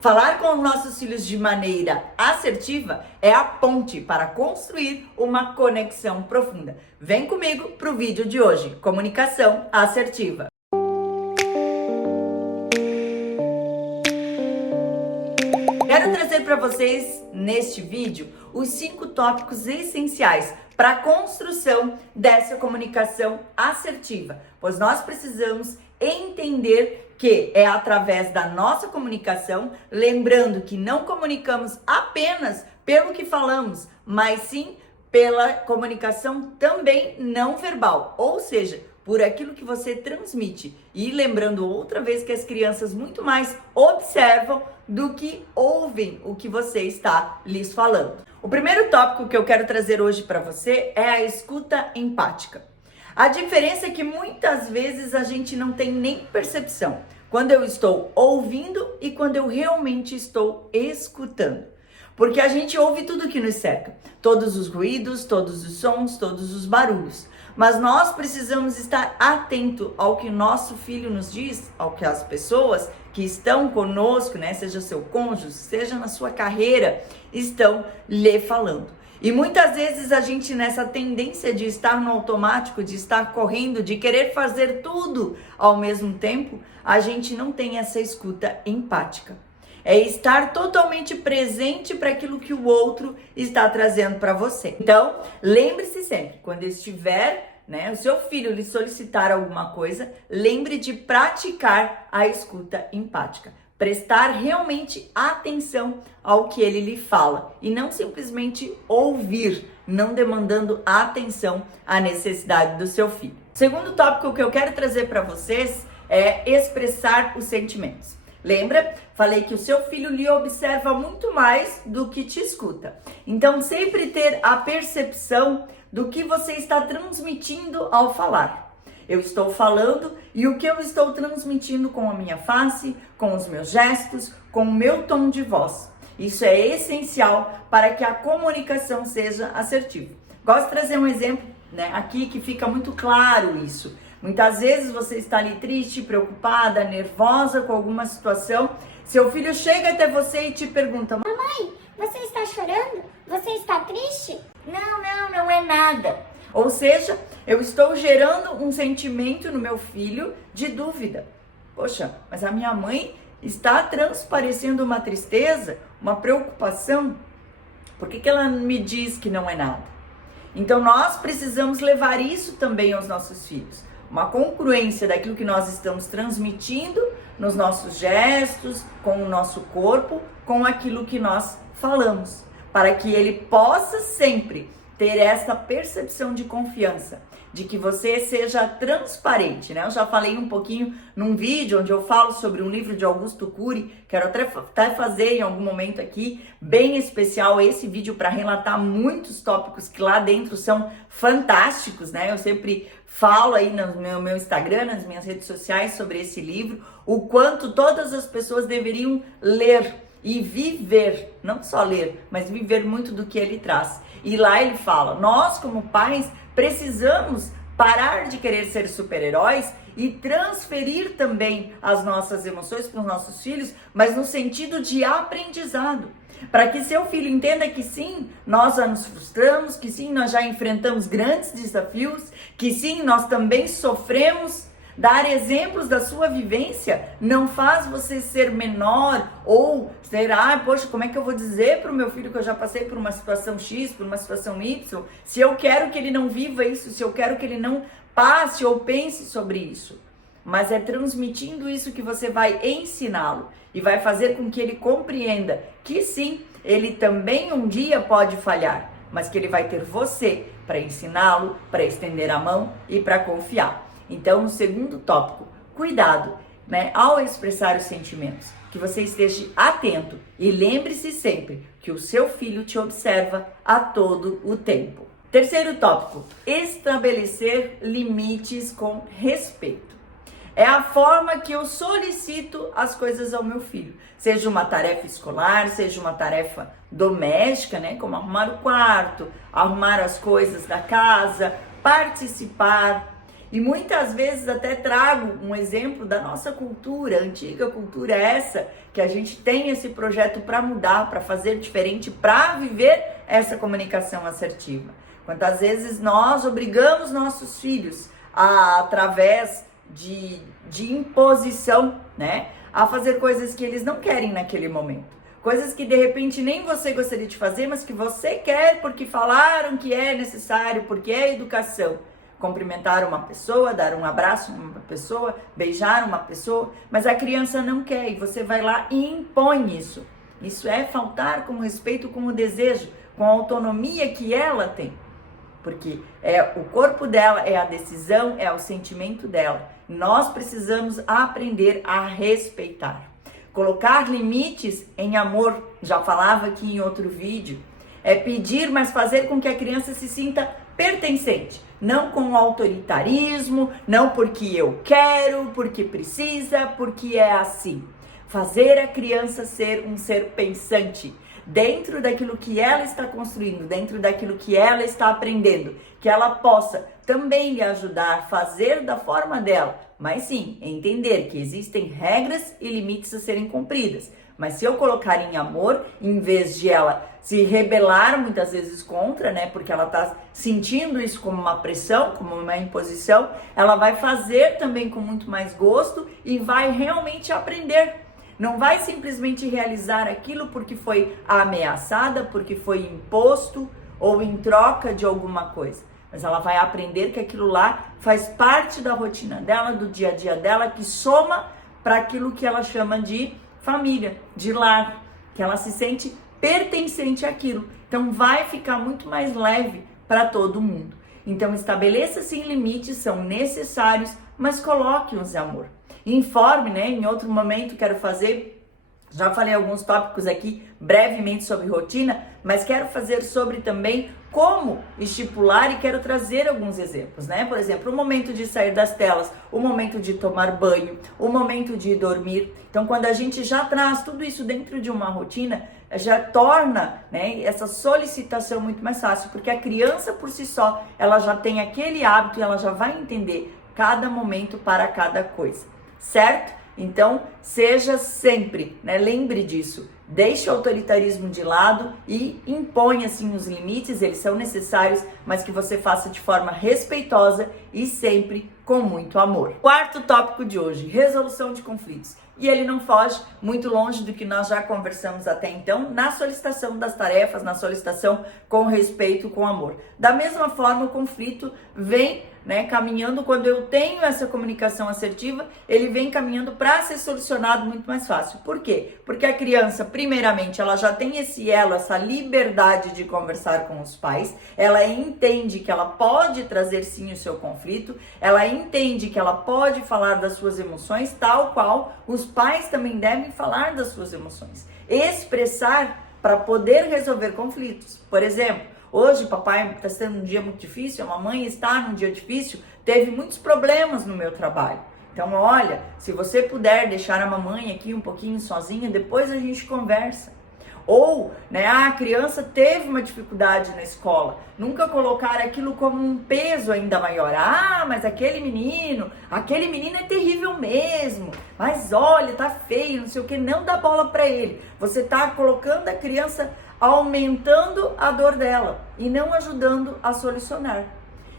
Falar com os nossos filhos de maneira assertiva é a ponte para construir uma conexão profunda. Vem comigo para o vídeo de hoje, comunicação assertiva. Quero trazer para vocês neste vídeo os 5 tópicos essenciais para a construção dessa comunicação assertiva, pois nós precisamos entender que é através da nossa comunicação, lembrando que não comunicamos apenas pelo que falamos, mas sim pela comunicação também não verbal, ou seja, por aquilo que você transmite. E lembrando outra vez que as crianças muito mais observam do que ouvem o que você está lhes falando. O primeiro tópico que eu quero trazer hoje para você é a escuta empática. A diferença é que muitas vezes a gente não tem nem percepção quando eu estou ouvindo e quando eu realmente estou escutando. Porque a gente ouve tudo que nos cerca, todos os ruídos, todos os sons, todos os barulhos. Mas nós precisamos estar atento ao que nosso filho nos diz, ao que as pessoas que estão conosco, né, seja seu cônjuge, seja na sua carreira, estão lhe falando. E muitas vezes a gente nessa tendência de estar no automático, de estar correndo, de querer fazer tudo ao mesmo tempo, a gente não tem essa escuta empática. É estar totalmente presente para aquilo que o outro está trazendo para você. Então, lembre-se sempre, quando estiver, o seu filho lhe solicitar alguma coisa, lembre de praticar a escuta empática. Prestar realmente atenção ao que ele lhe fala e não simplesmente ouvir, não demandando atenção à necessidade do seu filho. Segundo tópico que eu quero trazer para vocês é expressar os sentimentos. Lembra? Falei que o seu filho lhe observa muito mais do que te escuta. Então, sempre ter a percepção do que você está transmitindo ao falar. Eu estou falando e o que eu estou transmitindo com a minha face, com os meus gestos, com o meu tom de voz. Isso é essencial para que a comunicação seja assertiva. Gosto de trazer um exemplo, aqui que fica muito claro isso. Muitas vezes você está ali triste, preocupada, nervosa com alguma situação. Seu filho chega até você e te pergunta: mamãe, você está chorando? Você está triste? Não é nada. Ou seja, eu estou gerando um sentimento no meu filho de dúvida. Poxa, mas a minha mãe está transparecendo uma tristeza, uma preocupação. Por que ela me diz que não é nada? Então nós precisamos levar isso também aos nossos filhos. Uma congruência daquilo que nós estamos transmitindo nos nossos gestos, com o nosso corpo, com aquilo que nós falamos. Para que ele possa sempre ter essa percepção de confiança, de que você seja transparente, Eu já falei um pouquinho num vídeo onde eu falo sobre um livro de Augusto Cury, quero até fazer em algum momento aqui, bem especial esse vídeo para relatar muitos tópicos que lá dentro são fantásticos, Eu sempre falo aí no meu Instagram, nas minhas redes sociais sobre esse livro, o quanto todas as pessoas deveriam ler e viver, não só ler, mas viver muito do que ele traz. E lá ele fala, nós como pais precisamos parar de querer ser super-heróis e transferir também as nossas emoções para os nossos filhos, mas no sentido de aprendizado. Para que seu filho entenda que sim, nós já nos frustramos, que sim, nós já enfrentamos grandes desafios, que sim, nós também sofremos. Dar exemplos da sua vivência não faz você ser menor ou ser, poxa, como é que eu vou dizer para o meu filho que eu já passei por uma situação X, por uma situação Y, se eu quero que ele não viva isso, se eu quero que ele não passe ou pense sobre isso. Mas é transmitindo isso que você vai ensiná-lo e vai fazer com que ele compreenda que sim, ele também um dia pode falhar, mas que ele vai ter você para ensiná-lo, para estender a mão e para confiar. Então, no segundo tópico, cuidado, ao expressar os sentimentos, que você esteja atento e lembre-se sempre que o seu filho te observa a todo o tempo. Terceiro tópico, estabelecer limites com respeito. É a forma que eu solicito as coisas ao meu filho, seja uma tarefa escolar, seja uma tarefa doméstica, como arrumar o quarto, arrumar as coisas da casa, participar. E muitas vezes até trago um exemplo da nossa cultura, antiga cultura essa, que a gente tem esse projeto para mudar, para fazer diferente, para viver essa comunicação assertiva. Quantas vezes nós obrigamos nossos filhos através de imposição, né, a fazer coisas que eles não querem naquele momento. Coisas que de repente nem você gostaria de fazer, mas que você quer porque falaram que é necessário, porque é educação. Cumprimentar uma pessoa, dar um abraço a uma pessoa, beijar uma pessoa, mas a criança não quer e você vai lá e impõe isso. Isso é faltar com respeito, com o desejo, com a autonomia que ela tem. Porque é o corpo dela, é a decisão, é o sentimento dela. Nós precisamos aprender a respeitar. Colocar limites em amor, já falava aqui em outro vídeo, é pedir, mas fazer com que a criança se sinta pertencente. Não com autoritarismo, não porque eu quero, porque precisa, porque é assim. Fazer a criança ser um ser pensante, dentro daquilo que ela está construindo, dentro daquilo que ela está aprendendo, que ela possa também lhe ajudar, fazer da forma dela, mas sim, entender que existem regras e limites a serem cumpridas. Mas se eu colocar em amor, em vez de ela se rebelar muitas vezes contra, né, porque ela está sentindo isso como uma pressão, como uma imposição, ela vai fazer também com muito mais gosto e vai realmente aprender. Não vai simplesmente realizar aquilo porque foi ameaçada, porque foi imposto ou em troca de alguma coisa. Mas ela vai aprender que aquilo lá faz parte da rotina dela, do dia a dia dela, que soma para aquilo que ela chama de família, de lar, que ela se sente pertencente àquilo. Então vai ficar muito mais leve para todo mundo. Então estabeleça sim limites, são necessários, mas coloque-os em amor. Informe, né? Em outro momento quero fazer, já falei alguns tópicos aqui brevemente sobre rotina, mas quero fazer sobre também como estipular e quero trazer alguns exemplos, né? Por exemplo, o momento de sair das telas, o momento de tomar banho, o momento de dormir. Então, quando a gente já traz tudo isso dentro de uma rotina, já torna, né, essa solicitação muito mais fácil, porque a criança por si só, ela já tem aquele hábito e ela já vai entender cada momento para cada coisa, certo? Então, seja sempre, né, lembre disso, deixe o autoritarismo de lado e imponha assim os limites, eles são necessários, mas que você faça de forma respeitosa e sempre com muito amor. Quarto tópico de hoje, resolução de conflitos. E ele não foge muito longe do que nós já conversamos até então na solicitação das tarefas, na solicitação com respeito, com amor. Da mesma forma, o conflito vem, né, caminhando, quando eu tenho essa comunicação assertiva, ele vem caminhando para ser solucionado muito mais fácil. Por quê? Porque a criança, primeiramente, ela já tem esse elo, essa liberdade de conversar com os pais, ela entende que ela pode trazer sim o seu conflito, ela entende que ela pode falar das suas emoções, tal qual os pais também devem falar das suas emoções. Expressar para poder resolver conflitos. Por exemplo, hoje papai está tendo um dia muito difícil, a mamãe está num dia difícil, teve muitos problemas no meu trabalho. Então, olha, se você puder deixar a mamãe aqui um pouquinho sozinha, depois a gente conversa. Ou, né, a criança teve uma dificuldade na escola, nunca colocar aquilo como um peso ainda maior. Ah, mas aquele menino é terrível mesmo, mas olha, tá feio, não sei o que, não dá bola para ele. Você tá colocando a criança, aumentando a dor dela e não ajudando a solucionar.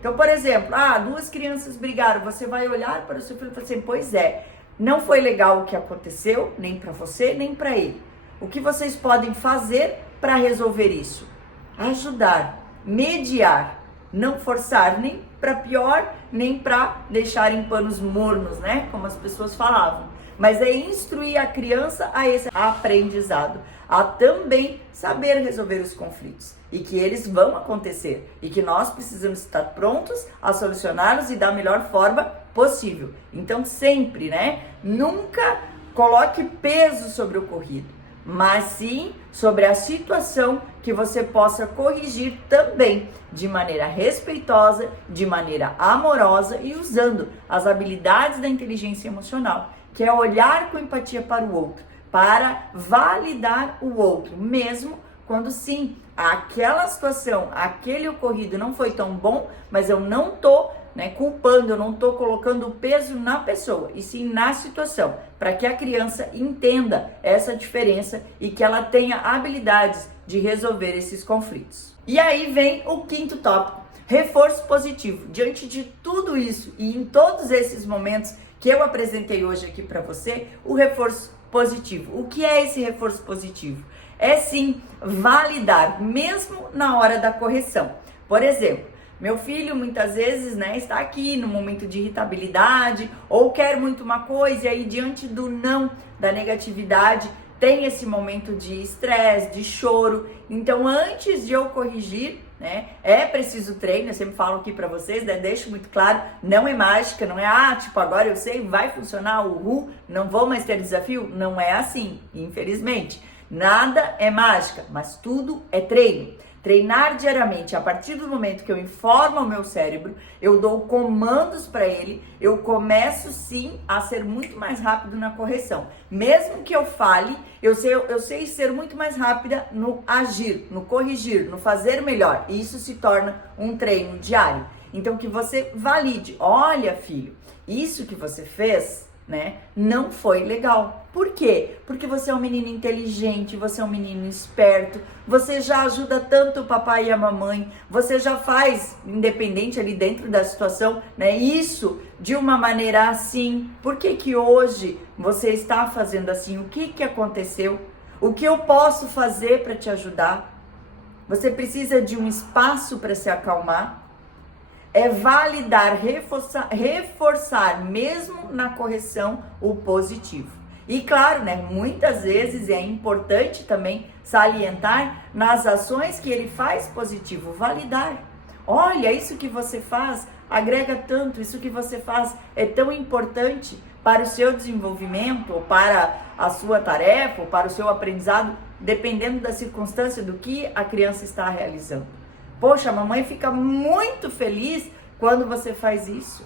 Então, por exemplo, duas crianças brigaram, você vai olhar para o seu filho e falar assim, pois é, não foi legal o que aconteceu, nem para você, nem para ele. O que vocês podem fazer para resolver isso? Ajudar, mediar, não forçar nem para pior, nem para deixar em panos mornos, né? Como as pessoas falavam. Mas é instruir a criança a esse aprendizado, a também saber resolver os conflitos e que eles vão acontecer e que nós precisamos estar prontos a solucioná-los e da melhor forma possível. Então sempre, né? Nunca coloque peso sobre o ocorrido, mas sim sobre a situação que você possa corrigir também de maneira respeitosa, de maneira amorosa e usando as habilidades da inteligência emocional, que é olhar com empatia para o outro, para validar o outro, mesmo quando sim, aquela situação, aquele ocorrido não foi tão bom, mas eu não tô né, culpando, eu não estou colocando o peso na pessoa, e sim na situação, para que a criança entenda essa diferença e que ela tenha habilidades de resolver esses conflitos. E aí vem o quinto tópico, reforço positivo. Diante de tudo isso e em todos esses momentos que eu apresentei hoje aqui para você, o reforço positivo. O que é esse reforço positivo? É sim validar, mesmo na hora da correção. Por exemplo, meu filho muitas vezes, né, está aqui no momento de irritabilidade ou quer muito uma coisa e aí diante do não, da negatividade, tem esse momento de estresse, de choro. Então, antes de eu corrigir, né, é preciso treino. Eu sempre falo aqui pra vocês, né, deixo muito claro, não é mágica, não é, tipo, agora eu sei, vai funcionar, não vou mais ter desafio. Não é assim, infelizmente. Nada é mágica, mas tudo é treino. Treinar diariamente, a partir do momento que eu informo o meu cérebro, eu dou comandos para ele, eu começo sim a ser muito mais rápido na correção. Mesmo que eu fale, eu sei ser muito mais rápida no agir, no corrigir, no fazer melhor. E isso se torna um treino diário. Então que você valide, olha filho, isso que você fez, né, não foi legal. Por quê? Porque você é um menino inteligente, você é um menino esperto, você já ajuda tanto o papai e a mamãe, você já faz, independente ali dentro da situação, né, isso de uma maneira assim. Por que que hoje você está fazendo assim? O que que aconteceu? O que eu posso fazer para te ajudar? Você precisa de um espaço para se acalmar. É validar, reforçar mesmo na correção o positivo. E claro, né, muitas vezes é importante também salientar nas ações que ele faz positivo, validar. Olha, isso que você faz agrega tanto, isso que você faz é tão importante para o seu desenvolvimento, ou para a sua tarefa, ou para o seu aprendizado, dependendo da circunstância do que a criança está realizando. Poxa, a mamãe fica muito feliz quando você faz isso.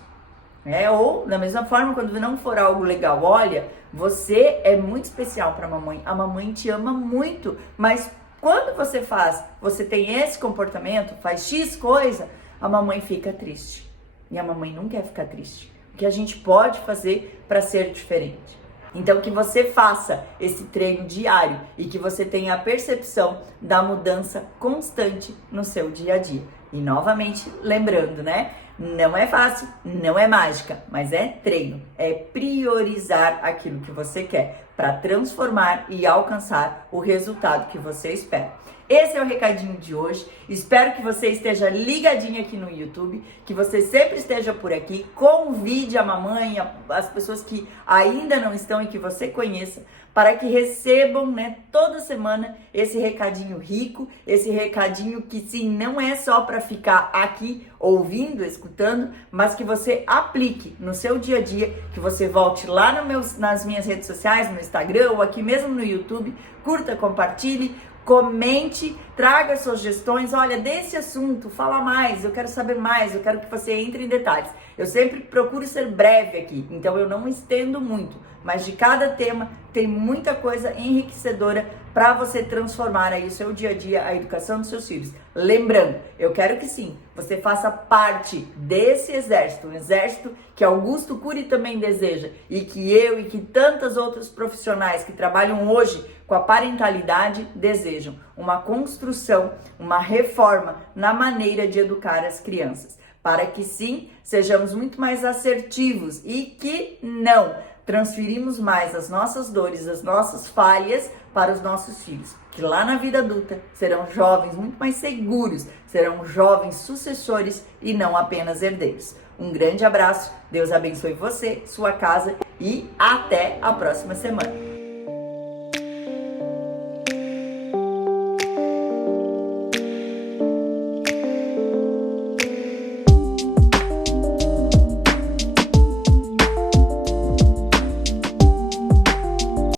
Ou, da mesma forma, quando não for algo legal, olha, você é muito especial para a mamãe te ama muito, mas quando você tem esse comportamento, faz X coisa, a mamãe fica triste. E a mamãe não quer ficar triste. O que a gente pode fazer para ser diferente? Então, que você faça esse treino diário e que você tenha a percepção da mudança constante no seu dia a dia. E novamente, lembrando, né? Não é fácil, não é mágica, mas é treino. É priorizar aquilo que você quer para transformar e alcançar o resultado que você espera. Esse é o recadinho de hoje. Espero que você esteja ligadinho aqui no YouTube, que você sempre esteja por aqui. Convide a mamãe, as pessoas que ainda não estão e que você conheça, para que recebam, né, toda semana esse recadinho rico, esse recadinho que sim, não é só para ficar aqui ouvindo, escutando, mas que você aplique no seu dia a dia, que você volte lá nas minhas redes sociais, no Instagram ou aqui mesmo no YouTube, curta, compartilhe, comente, traga sugestões, olha, desse assunto, fala mais, eu quero saber mais, eu quero que você entre em detalhes. Eu sempre procuro ser breve aqui, então eu não estendo muito, mas de cada tema tem muita coisa enriquecedora para você transformar aí o seu dia a dia, a educação dos seus filhos. Lembrando, eu quero que sim, você faça parte desse exército, um exército que Augusto Cury também deseja e que eu e que tantas outras profissionais que trabalham hoje com a parentalidade desejam. Uma construção, uma reforma na maneira de educar as crianças, para que sim, sejamos muito mais assertivos e que não transferimos mais as nossas dores, as nossas falhas para os nossos filhos, que lá na vida adulta serão jovens muito mais seguros, serão jovens sucessores e não apenas herdeiros. Um grande abraço, Deus abençoe você, sua casa e até a próxima semana.